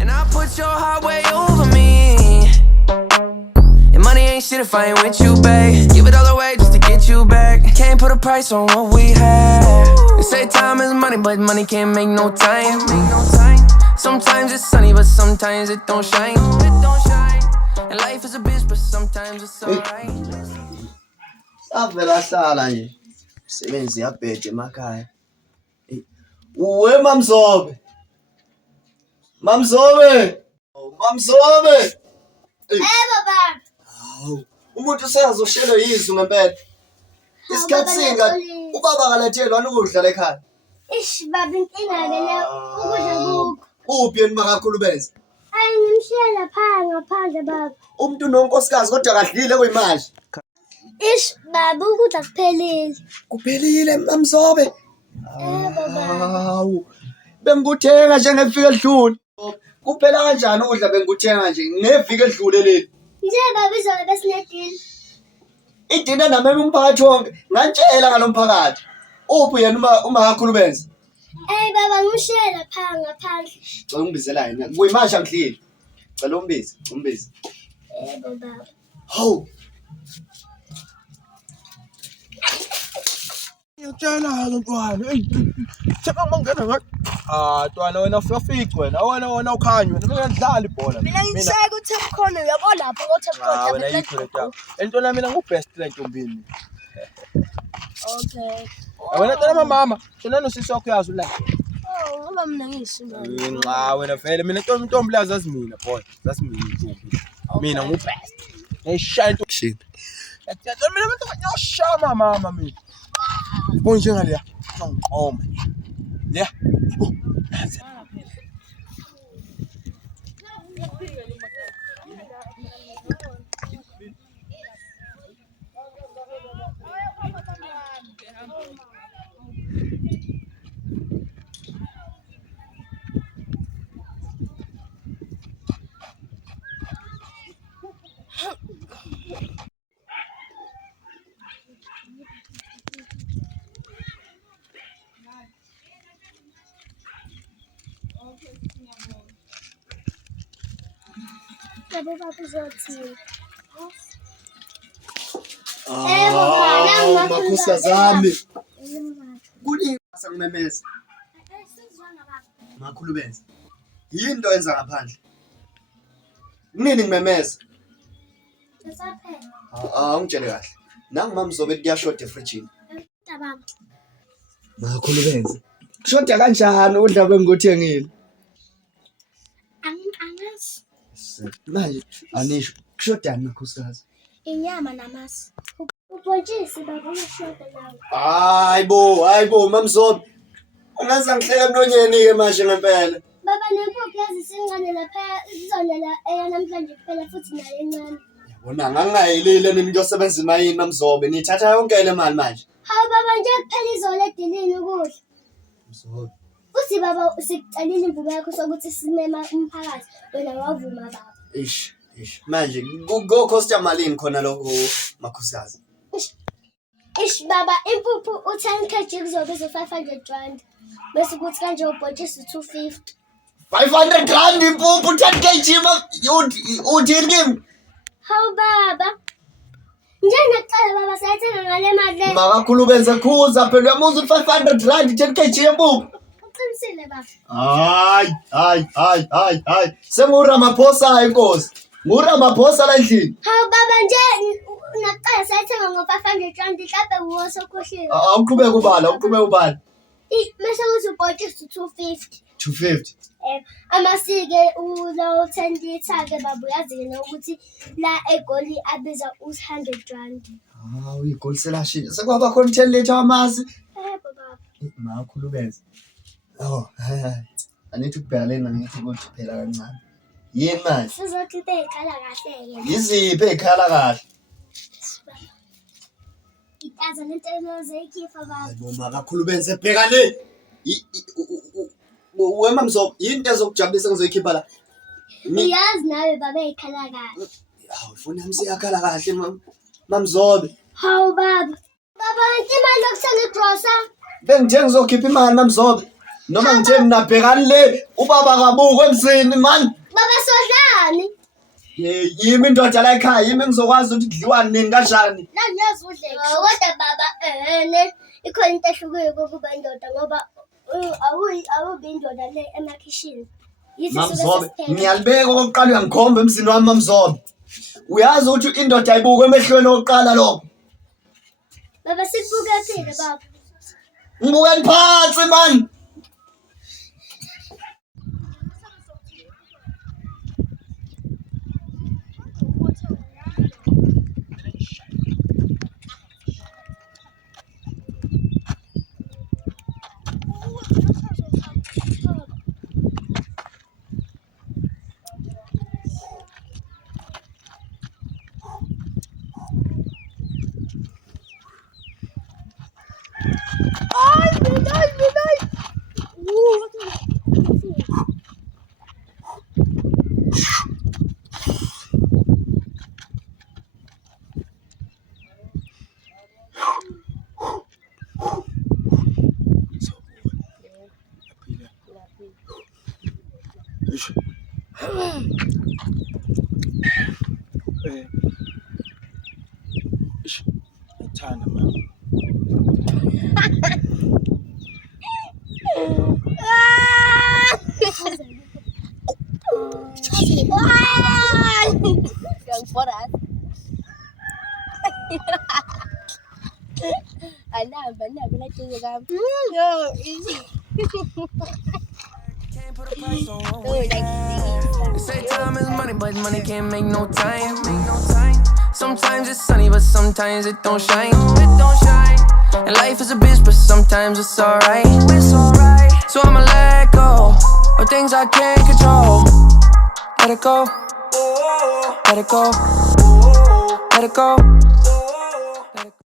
And I put your heart way over me. And money ain't shit if I ain't with you, babe. Give it all away just to get you back. Can't put a price on what we have. They say time is money, but money can't make no time. Sometimes it's sunny, but sometimes it don't shine. And life is a bitch, but sometimes it's alright. Avela hlala nje. Sebenzi yabhede emakhaya. Uwe mamzobe. Mamzobe. Mamzobe. baba. Hawu, umuntu useyazoshelo yizwi ngempela. Isikhathi singa ubaba akalethelwa ukudla la ekhaya. Ish baba inkinga ke le ukudla kukho. Uphi yena makakhulu benza? Hayi ngimshiya lapha ngaphandle baba. Umuntu nonkosikazi kodwa kadlile kuyimali. Ish baba ukudla kuphelile. Kuphelile mamzobe. Baba. Hawu. Bengikuthenga nje ngeviki edlule. Kuphela kanjani ukudla bengikuthenga nje ngeviki edlule leli? Nje baba izolo besinedili. Idina nami umphakathi wonke ngantshela ngalomphakathi. Uphi yena uma kakhulu benza? Baba ngimshiya lapha ngaphandle. Cela ungibizela yena. Kuyimasha ngidlile. Cela umbize. Baba. Hawu. Ngiyatshela ntwana, theka mangena ngathi ntwana wena ufika wena ukhanya wena ngiyadlala ibhola. Mina ngishaya uTap Corner uyabo lapho ngoTap Corner. Wena yikho le nto. Entwana mina ngubest le ntombini. Okay. Wena ntwana mama, shona nosisi wakho uyazi la. Ngoba mina ngiyishima. Nxa wena vele mina intombi la zasimina boy, zasimina intombi. Mina ngubest. Ngishaya into shit. Yathi mina mntu ngiyashama mama mina. Bonje ngaleya. Ngiqoma. Yeah. Baba uzothi. Baba, makhosazami. Kulingasa ngimemeza. Makhulu benza. Yinto enza ngaphandle. Nini ngimemeza? Ungitshele kahle. Nangu mamzobe kuyashoda efrijini. Baba. Makhulu benza. Kushoda kanjani udla bengikuthengile? Angazi. Manje anisho kushodani makhosikazi? Inyama namasi. Ubhontshisi baba uyashoda lawo. Hayibo mamzobe. Ungenza ngihleke emlonyeni ke manje ngempela. Baba nempuphu yazi singane lapha izonela namhlanje kuphela futhi nayo encane. Yabona ngangayilile mina ngiyosebenza imayini mamzobe. Nithatha yonke le mali manje. Hawu baba nje kuphela izolo edilini ukudla. Mzobe. Futhi baba sikucelile imvume yakho sokuthi simema umphakathi wena wavuma baba. Ish. Manje go costa malini khona lokho makhosikazi. Ish baba impuphu u10 kg kuzobiza 500 rand. Bese kuthi kanje ubhontshisi 250. 500 rand impuphu 10 kg uthini kimi? Hawu baba. Njengaqala baba sayithenga ngale mali. Makakhulu benza khuza phela uyamuza 500 rand 10 kg impuphu. Uqinisile baba. Hayi. Senguramaposa inkosi. Nguramaphosa la endlini. Hawu baba nje naqala sayithenga ngo500 rand mhlawumbe wosokhohliwe. Awuqhubeka ubala. Mase uthi ubhontshisi 250. 250. Amasike ulo 10 liter ke baba uyazi ke ukuthi la eGoli abiza u100 rand. Hawu iGoli selashintsha. Sekwaba khona 10 liter amasi. Baba. Makhulu benza. Anithi ukubhalena ngithi ukuthi phela kancane. Yini manje? Sizothi bekhala kahle ke. Yiziphi ekhala kahle? Itaza lento enozekhifa baba. Hayibo makakhulu benze bheka le. Wema mzobo yinto ezokujabulisa ngizoyikhipha la. Uyazi nawe baba ekhala kahle. Hawu funa yami siyakhala kahle mamzobe. Hawu baba. Baba imali yokuthenga igrosa. Bengithe ngizokhipha imali mamzobe. noma ngithe mina bhekani le ubaba kabuko emzini man. Baba sodlani. Yimi indoda la ekhaya yimi ngizokwazi ukuthi kudliwa nini kanjani. La ngiyazi udle. Kodwa baba ikhona into ehlukile ukuba indoda ngoba awubi indoda le emakhishini. Mamzobe ngiyalibeka okokuqala uyangikhomba emzini wami Mamzobe. Uyazi ukuthi indoda ayibuke emehlweni oqala lokho. Baba sikubuke phela baba. Ngibukeni phansi man. Ngithanda mama. Anamba lathi ngami. No, easy. Can't put a price on what we have. They say time is money, but money can't make no time. Sometimes it's sunny, but sometimes it don't shine. And life is a bitch, but sometimes it's alright. So I'ma let go of things I can't control. Let it go. Let it go. Let it go.